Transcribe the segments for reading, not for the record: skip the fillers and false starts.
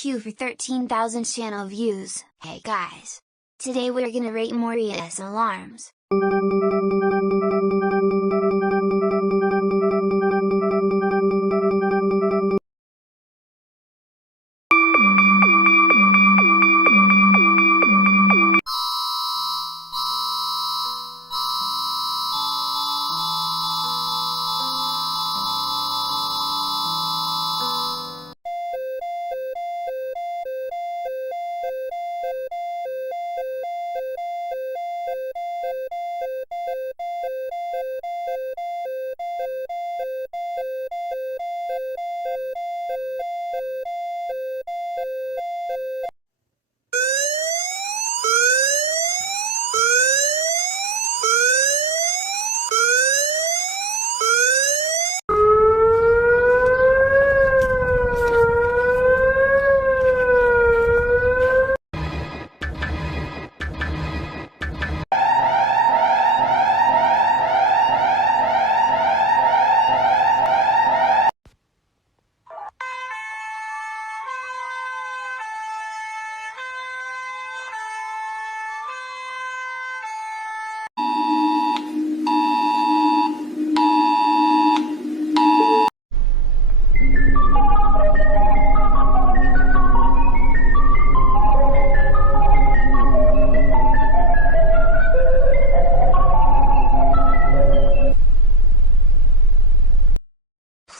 Thank you for 13,000 channel views. Hey guys! Today we're gonna rate more EAS alarms.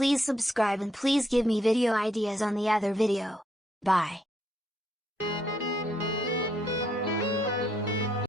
Please subscribe and please give me video ideas on the other video. Bye.